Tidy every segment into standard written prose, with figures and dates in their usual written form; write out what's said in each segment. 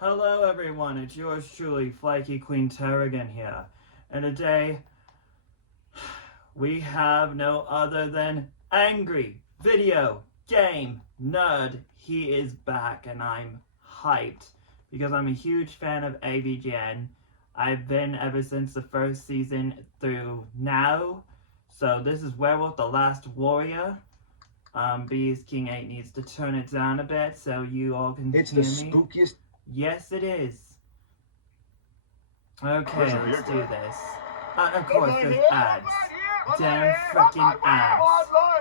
Hello everyone, it's yours truly, Flakey Queen Terrigan here. And today, we have no other than Angry Video Game Nerd. He is back and I'm hyped because I'm a huge fan of AVGN. I've been ever since the first season through now. So this is Werewolf the Last Warrior. Beast King 8 needs to turn it down a bit so you all can hear me. It's the spookiest. Yes, it is. Okay, let's do this. Of course, there's ads. Damn freaking ads.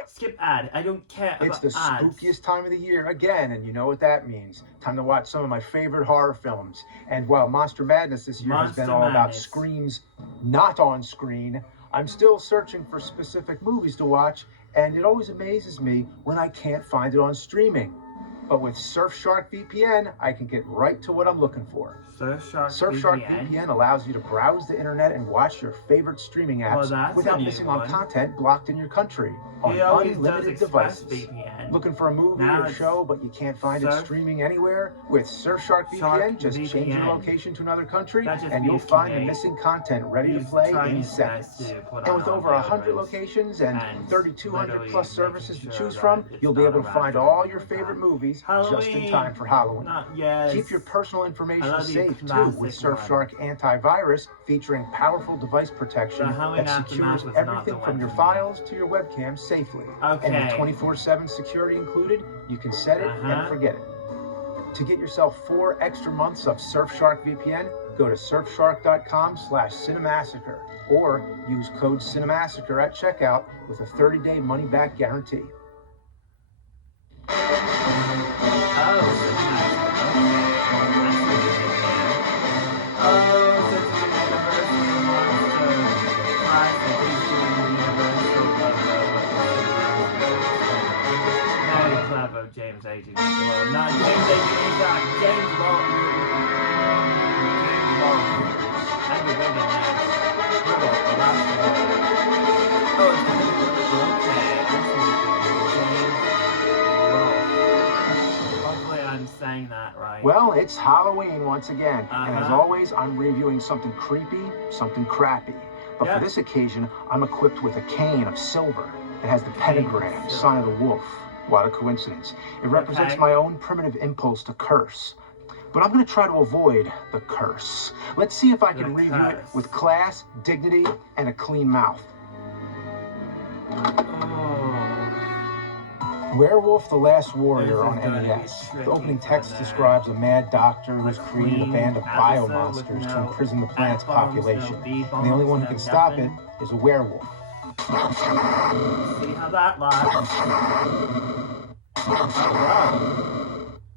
Skip ad. I don't care about ads. It's the spookiest time of the year again, and you know what that means. Time to watch some of my favorite horror films. And while Monster Madness this year has been all about screams not on screen, I'm still searching for specific movies to watch, and it always amazes me when I can't find it on streaming. But with Surfshark VPN, I can get right to what I'm looking for. Surfshark VPN allows you to browse the internet and watch your favorite streaming apps without missing on content blocked in your country on unlimited devices. VPN. Looking for a movie or show, but you can't find it streaming anywhere? With Surfshark VPN, just change your location to another country, and you'll find the missing content ready to play in seconds. And with over 100 locations and 3,200 plus services to choose from, you'll be able to find all your favorite movies just in time for Halloween. Keep your personal information safe too with Surfshark Antivirus, featuring powerful device protection that secures everything from your files to your webcam safely. And with 24/7 security included, you can set it and forget it. To get yourself 4 extra months of Surfshark VPN, go to surfshark.com/Cinemassacre or use code Cinemassacre at checkout with a 30-day money-back guarantee. James A.G. Well, not James A.G. James Ball. James Ball. Angry Video Game Nerd. Werewolf the Last Warrior. Oh, it's James Wolf. Hopefully I'm saying that right. Well, it's Halloween once again. And as always, I'm reviewing something creepy, something crappy. But for this occasion, I'm equipped with a cane of silver. It has the pentagram, sign of the wolf. What a coincidence. It represents my own primitive impulse to curse. But I'm going to try to avoid the curse. Let's see if I can review it with class, dignity, and a clean mouth. Werewolf the Last Warrior on NES. The opening text describes a mad doctor who has created a band of biomonsters to imprison the planet's population. And the only one who can stop it is a werewolf. See how that lies.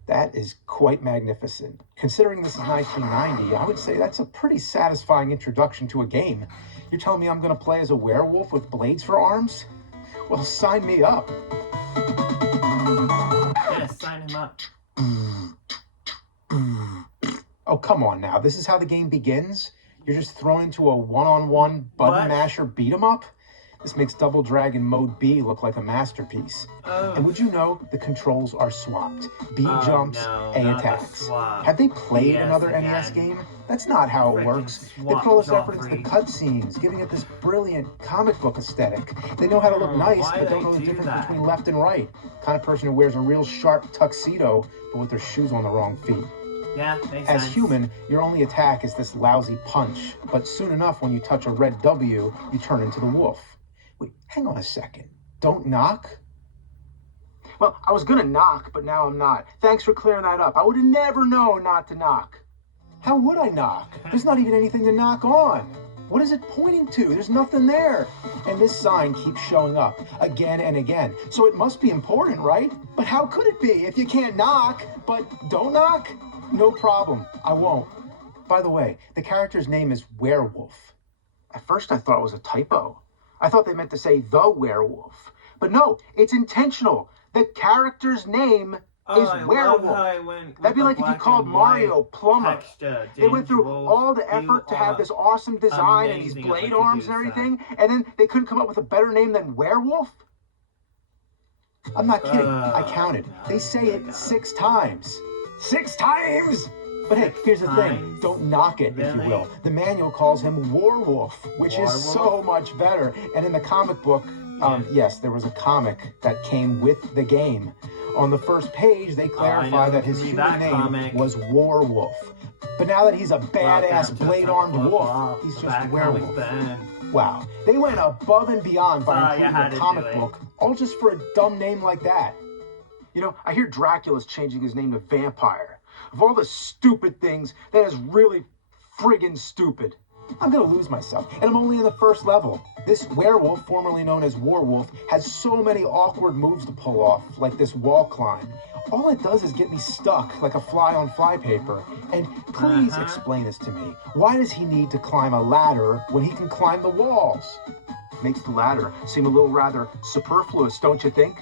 That is quite magnificent. Considering this is 1990, I would say that's a pretty satisfying introduction to a game. You're telling me I'm going to play as a werewolf with blades for arms? Well, sign me up. Yes, sign him up. Oh, come on now. This is how the game begins? You're just thrown into a one-on-one button masher beat-em-up? This makes Double Dragon Mode B look like a masterpiece. And would you know, the controls are swapped. B jumps, A attacks. Have they played another NES game? That's not how it works. They put all this effort into the cutscenes, giving it this brilliant comic book aesthetic. They know how to look nice, but don't know the difference between left and right. Kind of person who wears a real sharp tuxedo, but with their shoes on the wrong feet. Yeah, makes sense. As human, your only attack is this lousy punch. But soon enough, when you touch a red W, you turn into the wolf. Wait, hang on a second. Don't knock? Well, I was gonna knock, but now I'm not. Thanks for clearing that up. I would have never known not to knock. How would I knock? There's not even anything to knock on. What is it pointing to? There's nothing there. And this sign keeps showing up again and again. So it must be important, right? But how could it be if you can't knock, but don't knock? No problem. I won't. By the way, the character's name is Werewolf. At first I thought it was a typo. I thought they meant to say the werewolf. But no, it's intentional. The character's name is Werewolf. That'd be like if you called Mario Plumber. They went through all the effort to have this awesome design and these blade arms and everything, and then they couldn't come up with a better name than Werewolf? I'm not kidding. I counted. They say it 6 times. 6 times! But hey, here's the thing. times? Don't knock it, if you Really? will. The manual calls him Werewolf, which is so much better. And in the comic book, yes, there was a comic that came with the game. On the first page, they clarify that his human name was Warwolf. But now that he's a badass blade-armed wolf, he's just Werewolf. Wow, they went above and beyond by including a comic book, all just for a dumb name like that. You know, I hear Dracula's changing his name to Vampire. Of all the stupid things, that is really friggin' stupid. I'm gonna lose myself, and I'm only in the first level. This werewolf, formerly known as Warwolf, has so many awkward moves to pull off, like this wall climb. All it does is get me stuck like a fly on flypaper. And please explain this to me. Why does he need to climb a ladder when he can climb the walls? Makes the ladder seem a little rather superfluous, don't you think?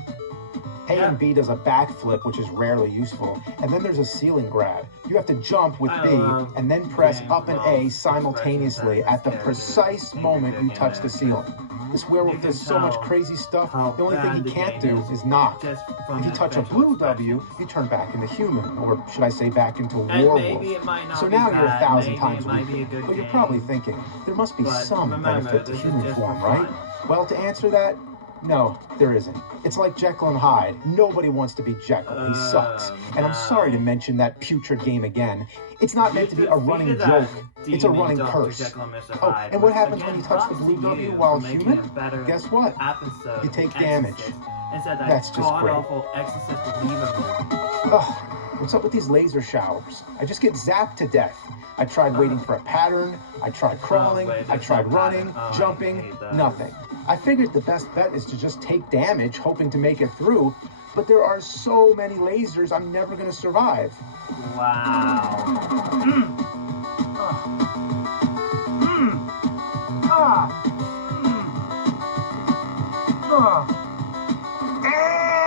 A and B does a backflip, which is rarely useful. And then there's a ceiling grab. You have to jump with B and then press up and A simultaneously at the precise moment you touch the ceiling. This werewolf does so much crazy stuff, the only thing he can't do is knock. If you touch a blue W, you turn back into human, or should I say back into werewolf. So now you're 1,000 times weaker. But you're probably thinking, there must be some benefit to human form, right? Well, to answer that, no, there isn't. It's like Jekyll and Hyde. Nobody wants to be Jekyll. He sucks. And I'm sorry to mention that putrid game again. It's not meant to be a running joke. It's a running curse. Oh, and what happens when you touch the blue W while human? Guess what? You take damage. That's just great. Ugh, what's up with these laser showers? I just get zapped to death. I tried waiting for a pattern. I tried crawling. I tried running, jumping, nothing. I figured the best bet is to just take damage, hoping to make it through, but there are so many lasers, I'm never going to survive. Wow.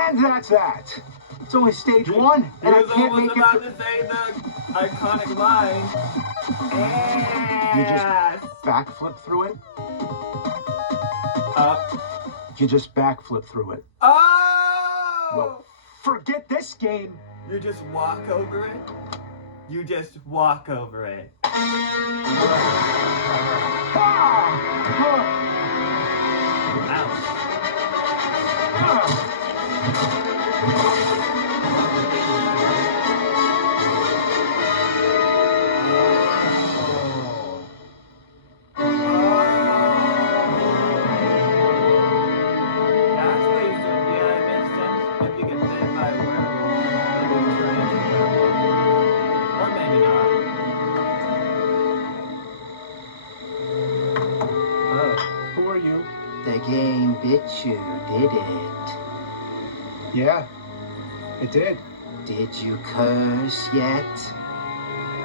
And that's that. It's only stage one, and I can't make it. About to say the iconic line. You just backflip through it? You just backflip through it. Oh! Well, forget this game. You just walk over it? You just walk over it. The game bit you, did it? Yeah, it did. Did you curse yet?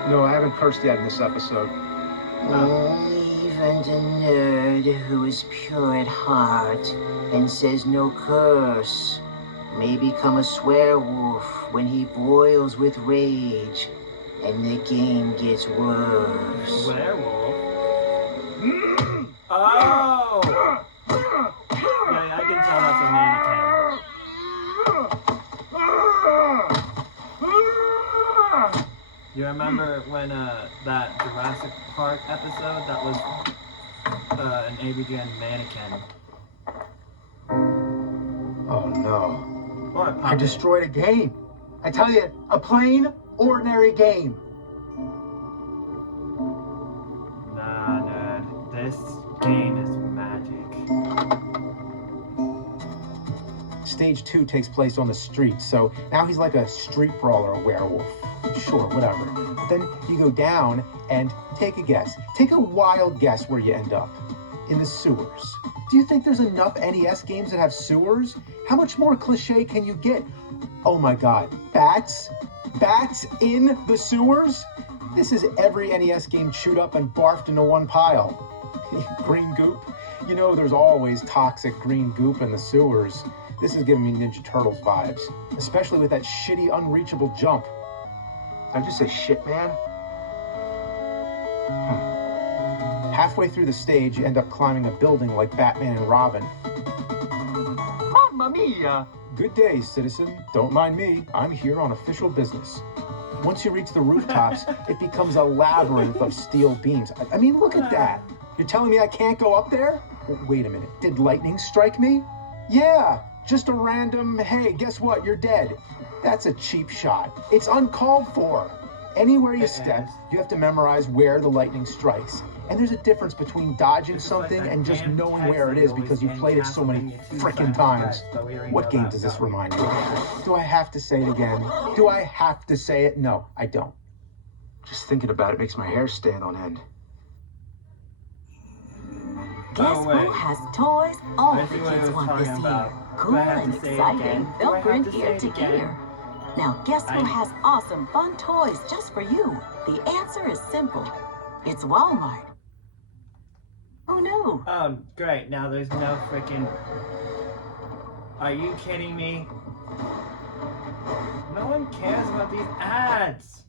No, I haven't cursed yet in this episode. Even the nerd who is pure at heart and says no curse may become a swearwolf when he boils with rage and the game gets worse. Werewolf? Oh! Yeah, I can tell that's a mannequin. You remember when that Jurassic Park episode that was an AVGN mannequin? Oh no. Or a I destroyed a game. I tell you, a plain, ordinary game. Nah, nerd. This game is magic. Stage 2 takes place on the street, so now he's like a street brawler, a werewolf. Sure, whatever. But then you go down and take a guess. Take a wild guess where you end up. In the sewers. Do you think there's enough NES games that have sewers? How much more cliche can you get? Oh my god, bats? Bats in the sewers? This is every NES game chewed up and barfed into one pile. Green goop? You know there's always toxic green goop in the sewers. This is giving me Ninja Turtles vibes, especially with that shitty unreachable jump. Did I just say shit, man? Halfway through the stage, you end up climbing a building like Batman and Robin. Mamma mia! Good day, citizen. Don't mind me. I'm here on official business. Once you reach the rooftops, it becomes a labyrinth of steel beams. I mean, look at that. You're telling me I can't go up there? Wait a minute. Did lightning strike me? Yeah, just a random, hey, guess what? You're dead. That's a cheap shot. It's uncalled for. Anywhere you step, you have to memorize where the lightning strikes. And there's a difference between dodging something and just knowing where it is because you've played it so many frickin' times. What game does this remind you of? Do I have to say it again? Do I have to say it? No, I don't. Just thinking about it makes my hair stand on end. Guess who has toys all the kids want this year? Cool and exciting, filtering ear to ear. Now guess who has awesome, fun toys just for you? The answer is simple. It's Walmart. Oh no. Oh, great. Now there's no freaking... Are you kidding me? No one cares about these ads.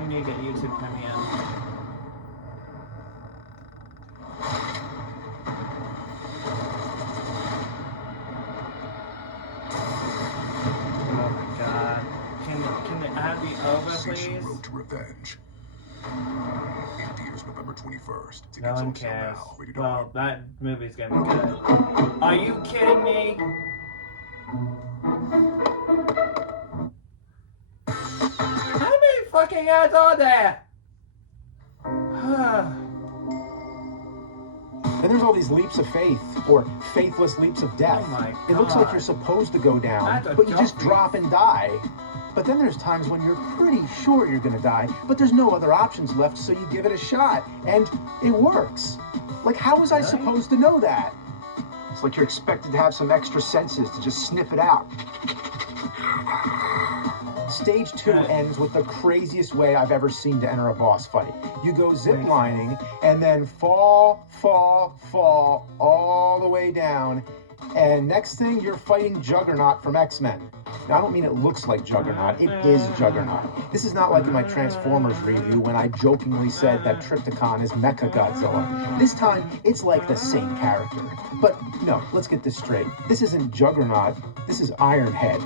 We need to get YouTube Premium. Oh my god. Can the ad be over, please? Road to Revenge. In theaters November 21st. No one cares. Well, that movie's gonna be good. Are you kidding me? How many fucking ads are there? And there's all these leaps of faith, or faithless leaps of death. Oh my It looks like God. you're supposed to go down, That's a but you just jumpy. drop and die. But then there's times when you're pretty sure you're gonna die, but there's no other options left, so you give it a shot, and it works. Like, how was I Really? supposed to know that? It's like you're expected to have some extra senses to just sniff it out. Stage 2 ends with the craziest way I've ever seen to enter a boss fight. You go ziplining and then fall all the way down. And next thing, you're fighting Juggernaut from X-Men. Now, I don't mean it looks like Juggernaut. It is Juggernaut. This is not like in my Transformers review when I jokingly said that Trypticon is Mechagodzilla. This time, it's like the same character. But no, let's get this straight. This isn't Juggernaut. This is Ironhead.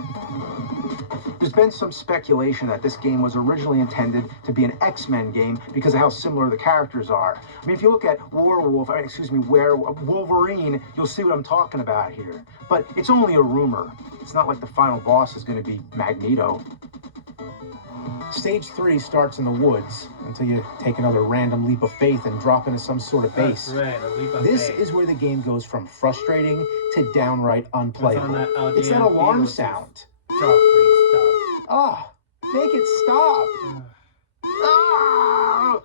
There's been some speculation that this game was originally intended to be an X-Men game because of how similar the characters are. I mean, if you look at Wolverine, you'll see what I'm talking about here. But it's only a rumor. It's not like the final boss is going to be Magneto. Stage 3 starts in the woods until you take another random leap of faith and drop into some sort of base. That's right, a leap of This faith. is where the game goes from frustrating to downright unplayable. that It's that LDM alarm Beatles sound. Joffrey stuff. Ah, make it stop. Ah!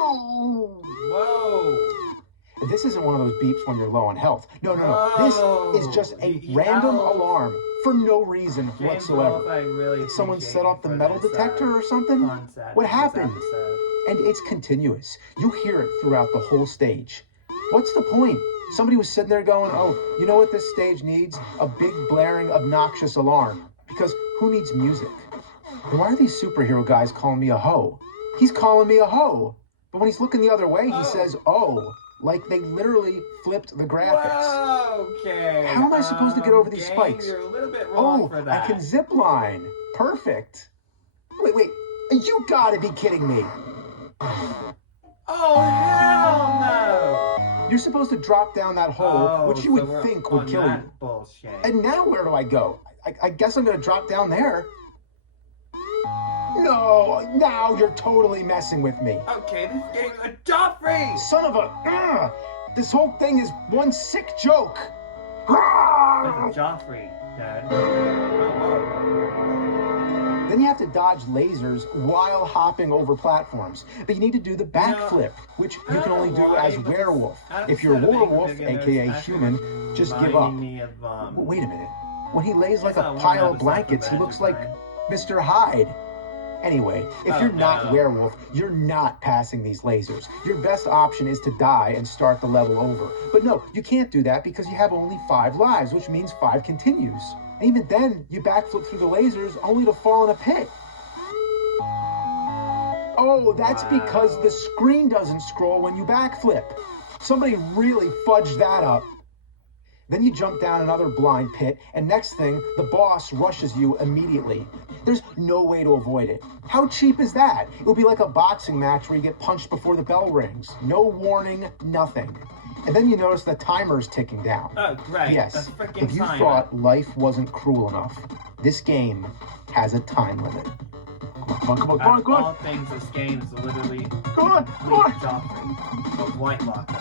Oh! Whoa. This isn't one of those beeps when you're low on health. No. Whoa. This is just a The random owls. alarm for no reason James whatsoever. Wolfe, I really Did someone appreciate set off you the for metal this, detector or something? concept What this happened? episode. And it's continuous. You hear it throughout the whole stage. What's the point? Somebody was sitting there going, oh, you know what this stage needs? A big, blaring, obnoxious alarm. Because who needs music? And why are these superhero guys calling me a hoe? He's calling me a hoe. But when he's looking the other way, he says, oh, like they literally flipped the graphics. Whoa, okay. How am I supposed to get over these gang, spikes? You're a little bit wrong Oh, for that. I can zip line. Perfect. Wait. You gotta be kidding me. Oh, hell no! You're supposed to drop down that hole, which you so would we're think would on kill that you. Bullshit. And now where do I go? I guess I'm gonna drop down there. No, now you're totally messing with me. Okay, this game's a Joffrey! Son of a... this whole thing is one sick joke. That's a Joffrey, Dad. Oh, Then you have to dodge lasers while hopping over platforms. But you need to do the backflip, which you can only do as werewolf. If you're werewolf, aka human, just give up. Wait a minute. When he lays like a pile of blankets, he looks like Mr. Hyde. Anyway, if you're not werewolf, you're not passing these lasers. Your best option is to die and start the level over. But no, you can't do that because you have only 5 lives, which means 5 continues. And even then, you backflip through the lasers only to fall in a pit. Oh, that's because the screen doesn't scroll when you backflip. Somebody really fudged that up. Then you jump down another blind pit, and next thing, the boss rushes you immediately. There's no way to avoid it. How cheap is that? It would be like a boxing match where you get punched before the bell rings. No warning, nothing. And then you notice the timer's ticking down. Oh, great. Yes, freaking if you timer. thought life wasn't cruel enough, this game has a time limit. Come on. All things, this game is literally Come on. Joffrey of White Locker.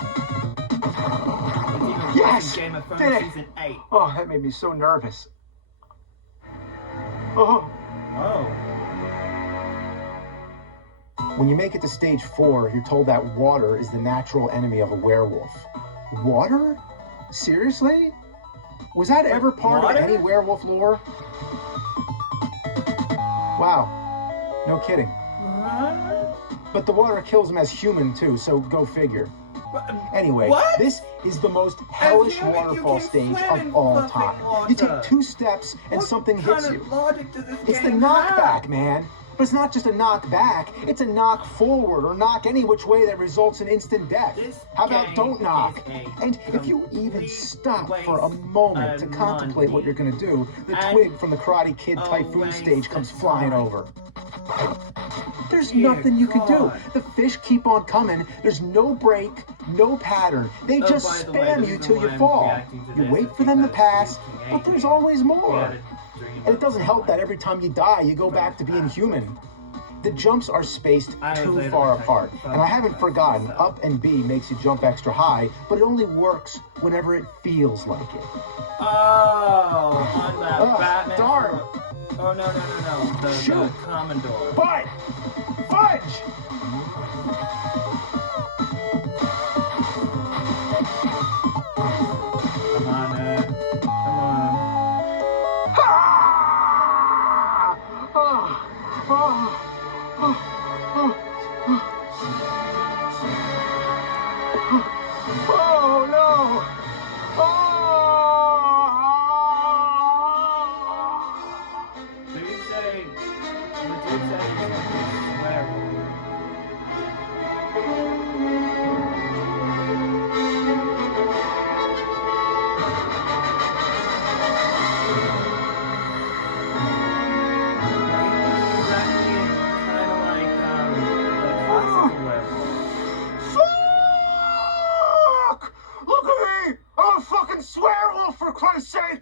It's even worse Yes! than Game of Thrones Did it. Season 8. Oh, that made me so nervous. Oh. Oh. When you make it to stage 4, you're told that water is the natural enemy of a werewolf. Water? Seriously? Was that ever part Water? of any werewolf lore? Wow. No kidding. What? But the water kills him as human too, so go figure. Anyway, What? this is the most hellish you waterfall can stage swim in of all fucking time. water. You take 2 steps and What something kind hits of you. logic does this It's the game knockback, have? man. But it's not just a knock back, it's a knock forward or knock any which way that results in instant death. This How about game don't knock? is a And if you even complete stop for a waste moment to of contemplate what money. you're gonna do, the And twig from the Karate Kid a Typhoon waste stage of comes flying time. over. There's Dear nothing you can do. God. The fish keep on coming. There's no break, no pattern. They Oh, just by the way, spam the you reason till why you I'm fall. reacting to You this wait is for them to because pass, King but there's AVGN always more. had a dream And it doesn't help that about every time you die, you go back to being human. The jumps are spaced I was too able far to apart. take And I haven't photos forgotten, myself. up and B makes you jump extra high, but it only works whenever it feels like it. Oh, on that Ugh, Batman. darn. Oh, no. The Shoot. Commodore. But, fudge! Come on, Ed. Come on. Ah! Oh, oh, oh, oh, oh. Oh, no! Oh! The dude said he's a werewolf. Fuck! Look at me! I'm a fucking swearwolf, for Christ's sake!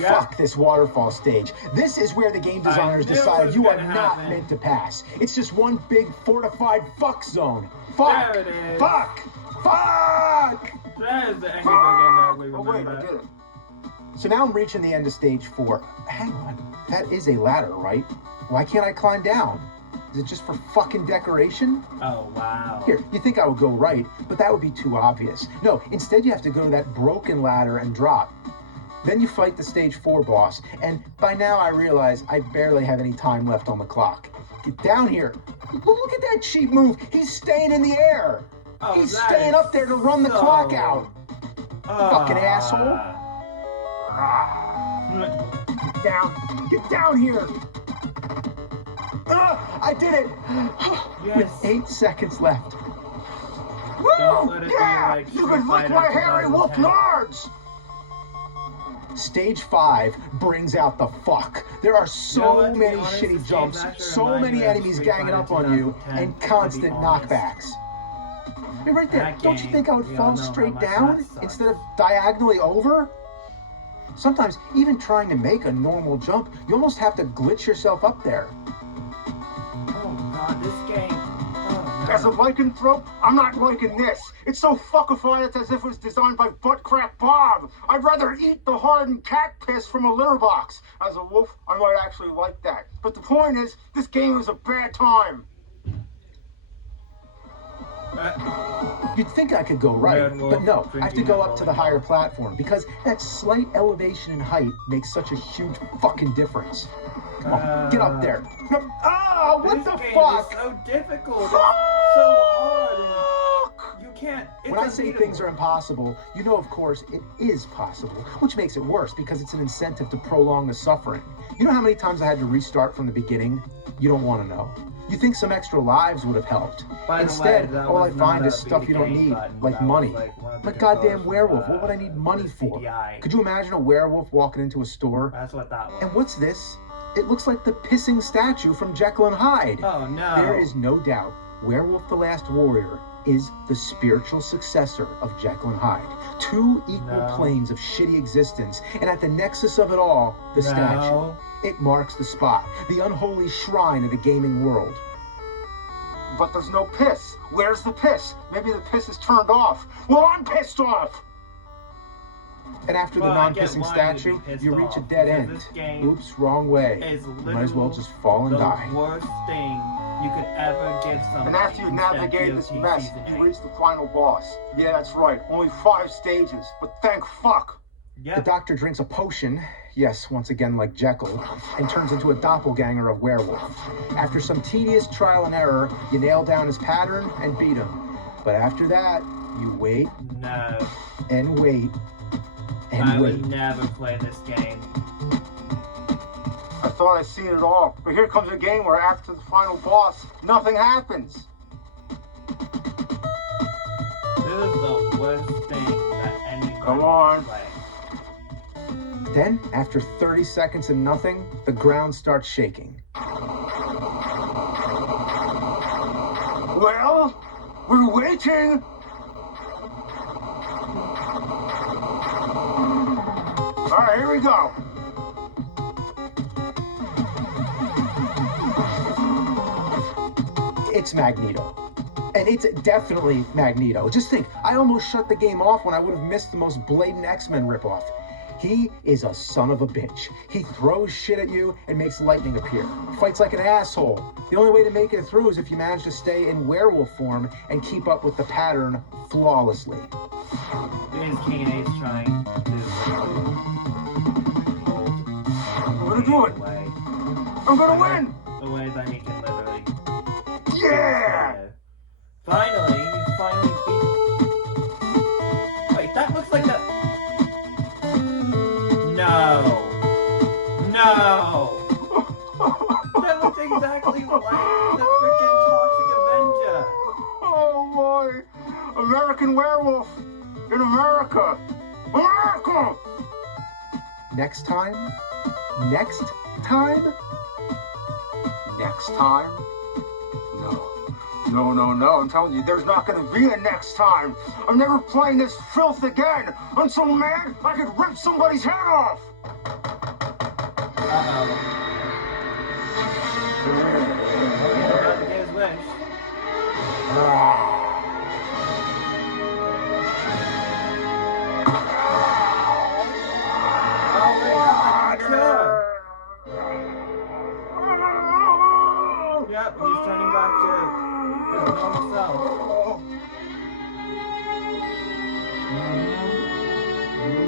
Yeah. Fuck this waterfall stage. This is where the game designers I knew it decided was you are gonna not happen. meant to pass. It's just one big fortified fuck zone. Fuck! There it is. Fuck! Fuck! That is the Angry Bird game that we Oh wait, I remember. did it. So now I'm reaching the end of stage 4. Hang on, that is a ladder, right? Why can't I climb down? Is it just for fucking decoration? Oh, wow. Here, you think I would go right, but that would be too obvious. No, instead you have to go to that broken ladder and drop. Then you fight the stage 4 boss, and by now I realize I barely have any time left on the clock. Get down here. Look at that cheap move. He's staying in the air. Oh, He's that staying is up there to run the so- clock out. Fucking asshole. Get down here. I did it. Yes. With 8 seconds left. Don't Woo! let it be Yeah! like You Street can lick Fighter my hairy wolf 2010. nards! Stage 5 brings out the fuck. There are so You know what, to be many honest, shitty this jumps, game actually so reminds many me of enemies Street ganging Fighter up on you, 2010, and to be constant honest. knockbacks. Hey, right there. That Don't you game, think I would we all fall know how straight much down that sucks. instead of diagonally over? Sometimes, even trying to make a normal jump, you almost have to glitch yourself up there. Oh, God, this game. Oh, As a no. lycanthrope, I'm not liking this. It's so fuckified it's as if it was designed by Buttcrack Bob. I'd rather eat the hardened cat piss from a litter box. As a wolf, I might actually like that. But the point is, this game is a bad time. You'd think I could go right, Red Wolf but no, I have to drinking go that up to the volleyball. higher platform because that slight elevation in height makes such a huge fucking difference. Come on, get up there. Ah, what This the game fuck? is so difficult. It's so hard. And you can't. It's When I say unbeatable. things are impossible, you know, of course, it is possible, which makes it worse because it's an incentive to prolong the suffering. You know how many times I had to restart from the beginning? You don't want to know. You think some extra lives would have helped. By the Instead, way, all I was find not is a stuff you don't BD need, button. like That money. was, like, one of the I'm a goddamn controls from, werewolf. What would I need money the for? CDI. Could you imagine a werewolf walking into a store? That's what that was. And what's this? It looks like the pissing statue from Jekyll and Hyde. Oh no. There is no doubt Werewolf the Last Warrior is the spiritual successor of Jekyll and Hyde. Two equal planes of shitty existence, and at the nexus of it all, the statue. It marks the spot, the unholy shrine of the gaming world. But there's no piss. Where's the piss? Maybe the piss is turned off. Well, I'm pissed off! And after the non-pissing statue, you reach a dead end. Oops, wrong way. You might as well just fall and die. The worst thing you could ever give somebody. And after you navigate this mess, you reach the final boss. Yeah, that's right. Only 5 stages, but thank fuck. The doctor drinks a potion, yes, once again like Jekyll, and turns into a doppelganger of werewolf. After some tedious trial and error, you nail down his pattern and beat him. But after that, you wait. No. And wait. And I wait. would never play this game. I thought I'd seen it all, but here comes a game where after the final boss, nothing happens. This is the worst thing that anybody Come on. can play. Then, after 30 seconds and nothing, the ground starts shaking. Well, we're waiting. All right, here we go. It's Magneto. And it's definitely Magneto. Just think, I almost shut the game off when I would have missed the most blatant X-Men ripoff. He is a son of a bitch. He throws shit at you and makes lightning appear. Fights like an asshole. The only way to make it through is if you manage to stay in werewolf form and keep up with the pattern flawlessly. This King and Ace trying to I'm gonna do it. I'm gonna win. The way that he can literally. Yeah. Finally, he finally beat. Wait, that looks like the. No. No. That looks exactly like the freaking Toxic Avenger. Oh boy. American Werewolf in America. America. Next time? Next time? Next time? No. I'm telling you, there's not going to be a next time. I'm never playing this filth again. I'm so mad I could rip somebody's head off. Uh-oh. He's about to get his wish. Oh, wait, that's like a cure. Yep, he's turning back to his normal self.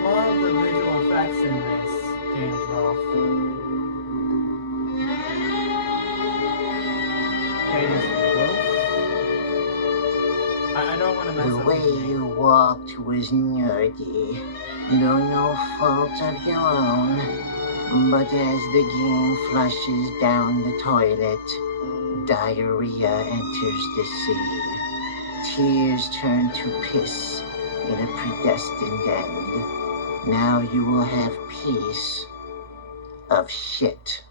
Love the visual effects in this, James Rolfe. James Rolfe? I don't want to mess The up way his name. you walked was nerdy. No fault of your own. But as the game flushes down the toilet, diarrhea enters the sea. Tears turn to piss in a predestined end. Now you will have peace of shit.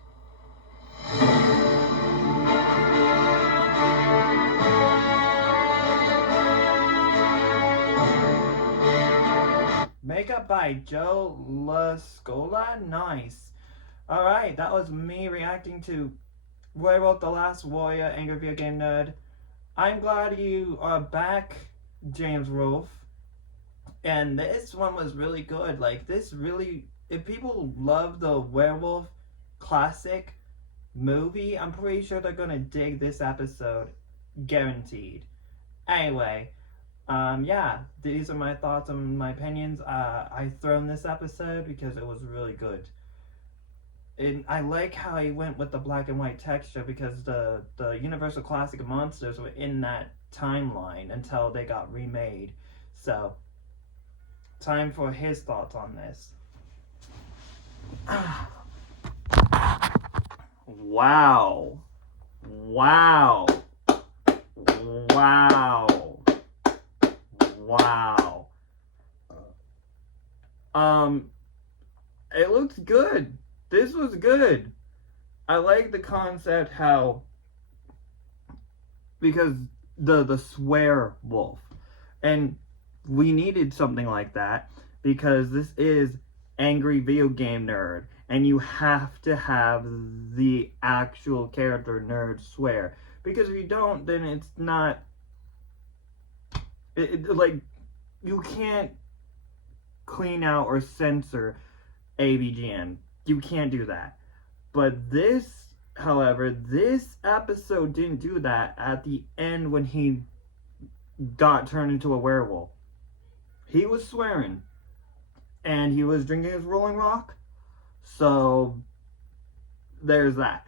Makeup by Joe LaScola? Nice. Alright, that was me reacting to Werewolf the Last Warrior, Angry Video Game Nerd. I'm glad you are back, James Rolfe. And this one was really good. Like, this really... If people love the Werewolf classic movie, I'm pretty sure they're gonna dig this episode. Guaranteed. Anyway... yeah, these are my thoughts and my opinions. I thrown this episode because it was really good. And I like how he went with the black and white texture because the Universal Classic monsters were in that timeline until they got remade. So, time for his thoughts on this. Wow. Wow. Wow. Wow. It looks good. This was good. I like the concept how, because the swear wolf, and we needed something like that because this is Angry Video Game Nerd, and you have to have the actual character nerd swear, because if you don't, then it's not like, you can't clean out or censor AVGN. You can't do that. But this, however, this episode didn't do that at the end when he got turned into a werewolf. He was swearing. And he was drinking his Rolling Rock. So, there's that.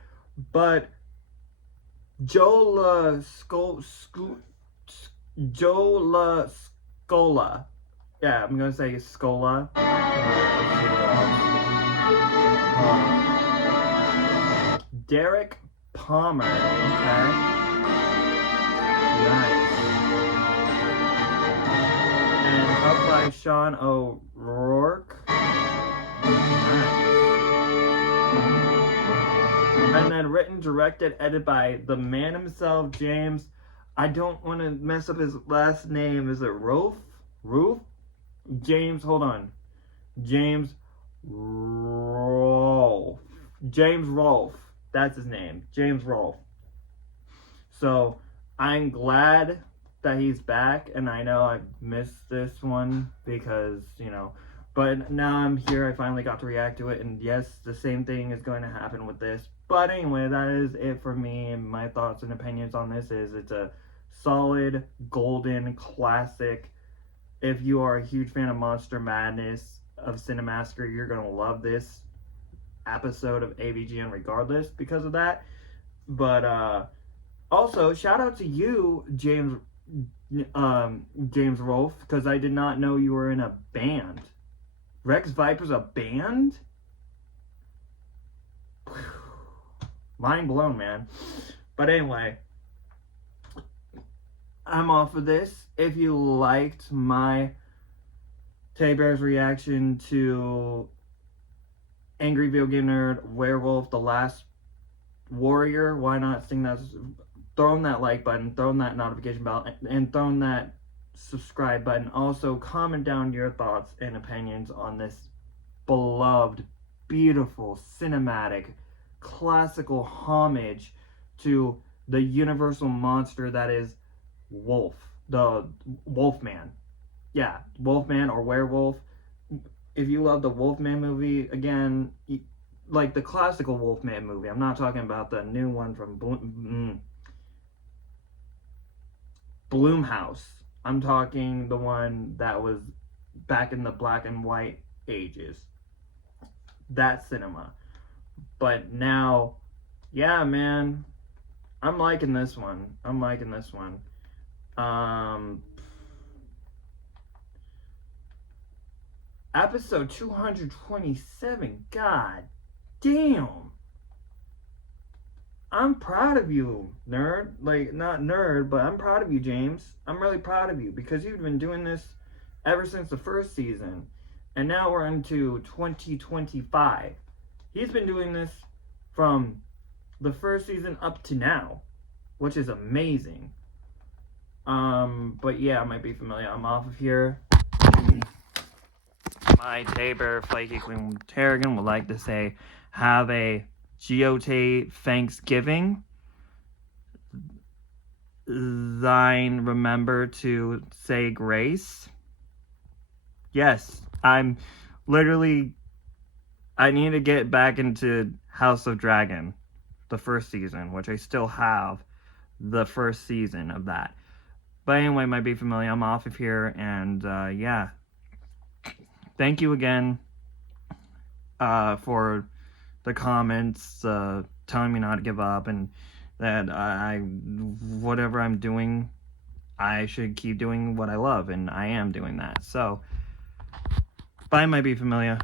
But Joe Scola. Yeah, I'm going to say Scola. Derek Palmer. Okay. Nice. And helped by Sean O'Rourke. Nice. And then written, directed, edited by the man himself, James. I don't want to mess up his last name. Is it Rolfe? James, hold on. James Rolfe. That's his name. James Rolfe. So, I'm glad that he's back, and I know I missed this one because, but now I'm here. I finally got to react to it, and yes, the same thing is going to happen with this. But anyway, that is it for me, and my thoughts and opinions on this is it's a solid, golden, classic. If you are a huge fan of Monster Madness, of Cinemassacre, you're going to love this episode of AVGN regardless because of that. But also, shout out to you, James Rolfe, because I did not know you were in a band. Rex Viper's a band? Mind blown, man. But anyway, I'm off of this. If you liked my Teddy Bear's reaction to Angry Video Game Nerd, Werewolf, The Last Warrior, why not sing that? Throw on that like button, throw on that notification bell, and throw on that subscribe button. Also, comment down your thoughts and opinions on this beloved, beautiful, cinematic, classical homage to the universal monster that is Wolf, the Wolfman. Yeah, Wolfman or Werewolf. If you love the Wolfman movie, again, like the classical Wolfman movie. I'm not talking about the new one from Blumhouse. I'm talking the one that was back in the black and white ages. That cinema. But now, yeah, man, I'm liking this one. Episode 227. God damn. I'm proud of you, nerd. Like, not nerd, but I'm proud of you, James. I'm really proud of you because you've been doing this ever since the first season. And now we're into 2025. He's been doing this from the first season up to now, which is amazing. But yeah, I might be familiar. I'm off of here. My Tabor Flakey Queen Tarragon would like to say, have a GOT Thanksgiving. Thine remember to say grace. Yes, I'm literally, I need to get back into House of Dragon, the first season, which I still have the first season of that. But anyway, might be familiar. I'm off of here, and yeah. Thank you again for the comments telling me not to give up, and that whatever I'm doing, I should keep doing what I love, and I am doing that. So, bye, might be familiar.